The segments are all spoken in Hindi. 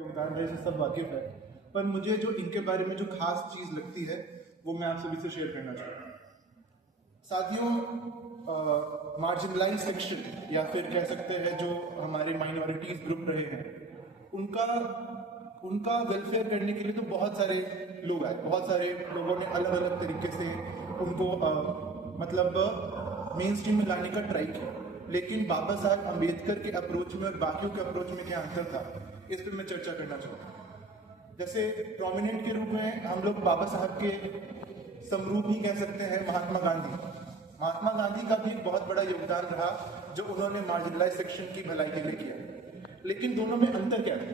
योगदान से सब वाकिफ है, पर मुझे जो इनके बारे में जो खास चीज़ लगती है वो मैं आप सभी से शेयर करना चाहता हूँ। साथियों, मार्जिनलाइज सेक्शन या फिर कह सकते हैं जो हमारे माइनॉरिटीज ग्रुप रहे हैं, उनका वेलफेयर करने के लिए तो बहुत सारे लोग आए, बहुत सारे लोगों ने अलग अलग तरीके से उनको मेन स्ट्रीम में लाने का ट्राई किया। लेकिन बाबा साहब अम्बेडकर के अप्रोच में और बाकियों के अप्रोच में क्या अंतर था, इस पर मैं चर्चा करना चाहूँगा। जैसे प्रोमिनेंट के रूप में हम लोग बाबा साहब के समरूप ही कह सकते हैं महात्मा गांधी। महात्मा गांधी का भी एक बहुत बड़ा योगदान रहा जो उन्होंने मार्जिनलाइज सेक्शन की भलाई के लिए किया। लेकिन दोनों में अंतर क्या है?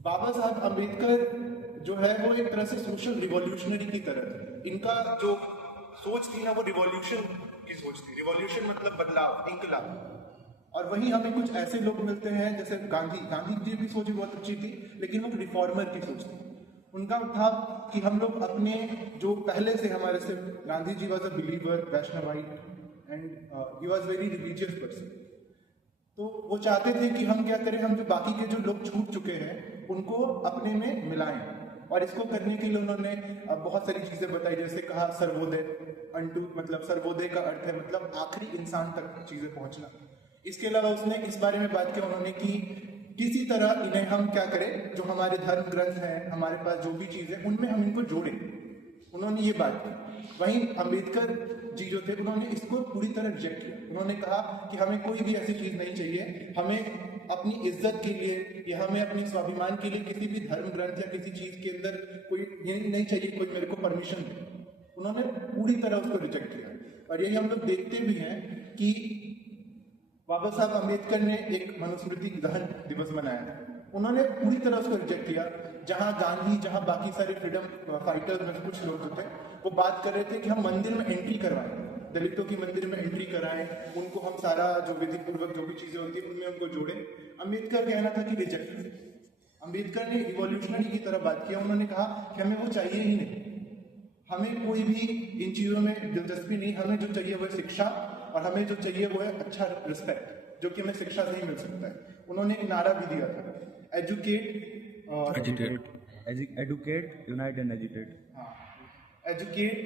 बाबा साहब अम्बेडकर जो है वो एक तरह से सोशल रिवॉल्यूशनरी की तरह थे। इनका जो सोच थी ना वो रिवॉल्यूशन की सोच थी। रिवॉल्यूशन मतलब बदलाव, इंकलाब। और वहीं हमें कुछ ऐसे लोग मिलते हैं जैसे गांधी जी की सोच बहुत अच्छी थी, लेकिन वो रिफॉर्मर की सोच थी। उनका था कि हम लोग अपने जो पहले से हमारे से, Gandhi ji was a believer, Vaishnavite and he was very religious person. तो वो चाहते थे कि हम क्या करें, हम जो बाकी के जो लोग छूट चुके हैं उनको अपने में मिलाएं। और इसको करने के लिए उन्होंने बहुत सारी चीजें बताई, जैसे कहा सर्वोदय, अंटू मतलब सर्वोदय का अर्थ है मतलब आखिरी इंसान तक चीजें पहुंचना। इसके अलावा उसने इस बारे में बात की उन्होंने कि किसी तरह इन्हें हम क्या करें, जो हमारे धर्म ग्रंथ हैं, हमारे पास जो भी चीज है उनमें हम इनको जोड़ें। उन्होंने ये बात की। वहीं अंबेडकर जी जो थे उन्होंने इसको पूरी तरह रिजेक्ट किया। उन्होंने कहा कि हमें कोई भी ऐसी चीज नहीं चाहिए, हमें अपनी इज्जत के लिए या हमें अपने स्वाभिमान के लिए किसी भी धर्म ग्रंथ या किसी चीज के अंदर कोई ये नहीं चाहिए कोई मेरे को परमिशन दे। उन्होंने पूरी तरह उसको रिजेक्ट किया। और यही हम लोग देखते भी हैं कि बाबा साहब अम्बेडकर ने एक मनुस्मृति दहन दिवस मनाया था, उन्होंने पूरी तरह उसको रिजेक्ट किया। जहां गांधी, जहां बाकी सारे फ्रीडम फाइटर्स में कुछ लोग जो थे वो बात कर रहे थे कि हम मंदिर में एंट्री करवाएं, दलितों की मंदिर में एंट्री कराएं, उनको हम सारा जो विधि पूर्वक जो भी चीजें होती है उनमें उनको जोड़ें। अम्बेडकर कहना था कि रिजेक्ट। अम्बेडकर ने रिवॉल्यूशनरी की तरह बात किया। उन्होंने कहा कि हमें वो चाहिए ही नहीं, हमें कोई भी इन चीजों में दिलचस्पी नहीं, हमें जो चाहिए वो शिक्षा और हमें जो चाहिए वो है अच्छा रिस्पेक्ट, जो कि हमें शिक्षा से ही मिल सकता है। उन्होंने एक नारा भी दिया था, एजुकेट यूनाइट एंड एजिटेट। हाँ, एजुकेट,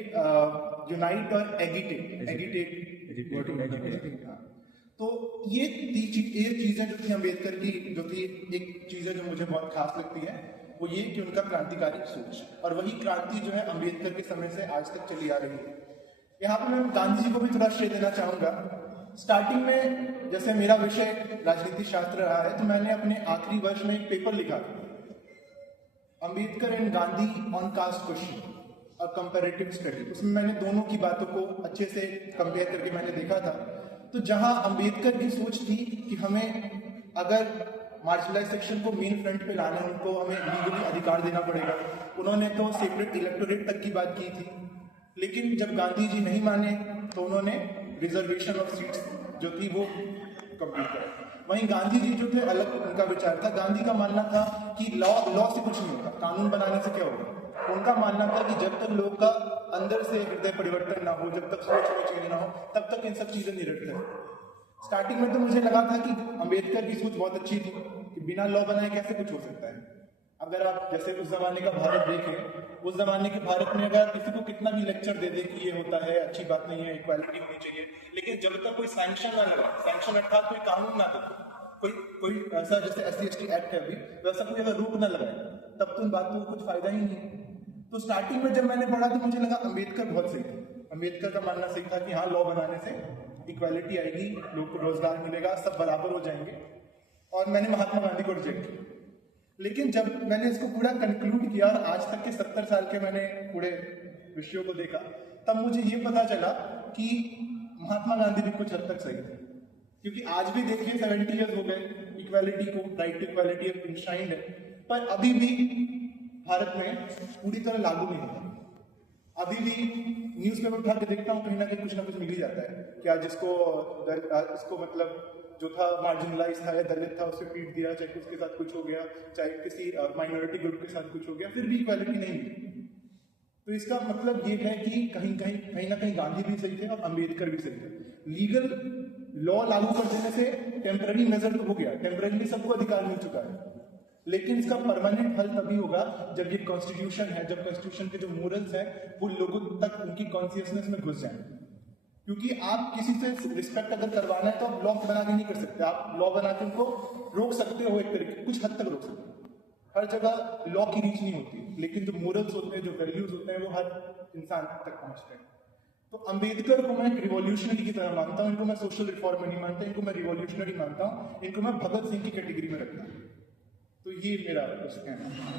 यूनाइट और एजिटेट। तो ये चीजें जो थी अम्बेडकर की, जो थी एक चीजें जो मुझे बहुत खास लगती है वो ये कि उनका क्रांतिकारी सोच, और वही क्रांति जो है अम्बेडकर के समय से आज तक चली आ रही है। यहाँ पे मैं गांधी जी को भी थोड़ा श्रेय देना चाहूंगा। स्टार्टिंग में जैसे मेरा विषय राजनीति शास्त्र रहा है, तो मैंने अपने आखिरी वर्ष में एक पेपर लिखा, Ambedkar and Gandhi on caste question, a comparative study. उसमें मैंने दोनों की बातों को अच्छे से कंपेयर करके मैंने देखा था। तो जहां अम्बेडकर की सोच थी कि हमें अगर मार्जिनलाइज सेक्शन को मेन फ्रंट पे लाना है, उनको हमें लीगली अधिकार देना पड़ेगा। उन्होंने तो सेपरेट इलेक्टोरेट तक की बात की थी। लेकिन जब गांधी जी नहीं माने तो उन्होंने रिजर्वेशन ऑफ सीट्स जो थी वो कंप्लीट करा। वहीं गांधी जी जो थे अलग उनका विचार था। गांधी का मानना था कि लॉ से कुछ नहीं होगा, कानून बनाने से क्या होगा। उनका मानना था कि जब तक लोग का अंदर से हृदय परिवर्तन ना हो, जब तक सोच में चेंज ना हो, तब तक इन सब चीजें निरर्थक। स्टार्टिंग में तो मुझे लगा था कि अम्बेडकर की सोच बहुत अच्छी थी कि बिना लॉ बनाए कैसे कुछ हो सकता है। अगर आप जैसे उस जमाने का भारत देखें, उस जमाने के भारत में अगर किसी को कितना भी लेक्चर दे दे कि ये होता है, अच्छी बात नहीं है, इक्वालिटी होनी चाहिए, लेकिन जब तक कोई सैंक्शन ना लगा, सैंक्शन अर्थात कोई कानून ना दे, कोई ऐसा जैसे SC/ST एक्ट है अभी, वैसा कोई अगर रूप ना लगाए, तब तो उन बातों को कुछ फायदा ही नहीं। तो स्टार्टिंग में जब मैंने पढ़ा तो मुझे लगा अम्बेडकर बहुत सही था। अम्बेडकर का मानना सही था कि हाँ, लॉ बनाने से इक्वालिटी आएगी, लोग को रोजगार मिलेगा, सब बराबर हो जाएंगे। और मैंने महात्मा गांधी को रिजेक्ट किया। लेकिन जब मैंने इसको पूरा कंक्लूड किया और आज तक के 70 साल के मैंने पूरे विषयों को देखा, तब मुझे ये पता चला कि महात्मा गांधी भी कुछ हद तक सही थे। क्योंकि आज भी देखिए 70 ईयर्स हो गए इक्वालिटी को, राइट टू इक्वालिटी अब इंश्राइंड है, पर अभी भी भारत में पूरी तरह लागू नहीं है। अभी भी न्यूज़पेपर उठा के देखता हूँ, कहीं ना कुछ मिल ही जाता है कि आज इसको मतलब जो था मार्जिनलाइज था या दलित था उसे पीट दिया, चाहे उसके साथ कुछ हो गया, चाहे किसी माइनॉरिटी ग्रुप के साथ कुछ हो गया, फिर भी इक्वालिटी नहीं मिली। तो इसका मतलब ये है कि कहीं ना कहीं गांधी भी सही थे और अम्बेडकर भी सही थे। लीगल लॉ लागू कर देने से टेम्पररी मेजर तो हो गया, टेम्पररीली सबको अधिकार मिल चुका है, लेकिन इसका परमानेंट हल तभी होगा जब ये कॉन्स्टिट्यूशन है, जब कॉन्स्टिट्यूशन के जो मोरल्स है वो लोगों तक उनकी कॉन्शियसनेस में घुस जाए। क्योंकि आप किसी से रिस्पेक्ट अगर करवाना है तो आप लॉ बना के नहीं कर सकते, आप लॉ बना के उनको रोक सकते हो, एक तरीके कुछ हद तक रोक सकते हो। हर जगह लॉ की रीच नहीं होती, लेकिन जो मोरल्स होते हैं, जो वैल्यूज होते हैं, वो हर इंसान तक पहुंचते हैं। तो अंबेडकर को मैं एक रिवॉल्यूशनरी की तरह मानता हूँ, इनको मैं सोशल रिफॉर्मर नहीं मानता, इनको मैं रिवॉल्यूशनरी मानता हूँ, इनको मैं भगत सिंह की कैटेगरी में रखता हूँ। तो ये मेरा कुछ कहना है।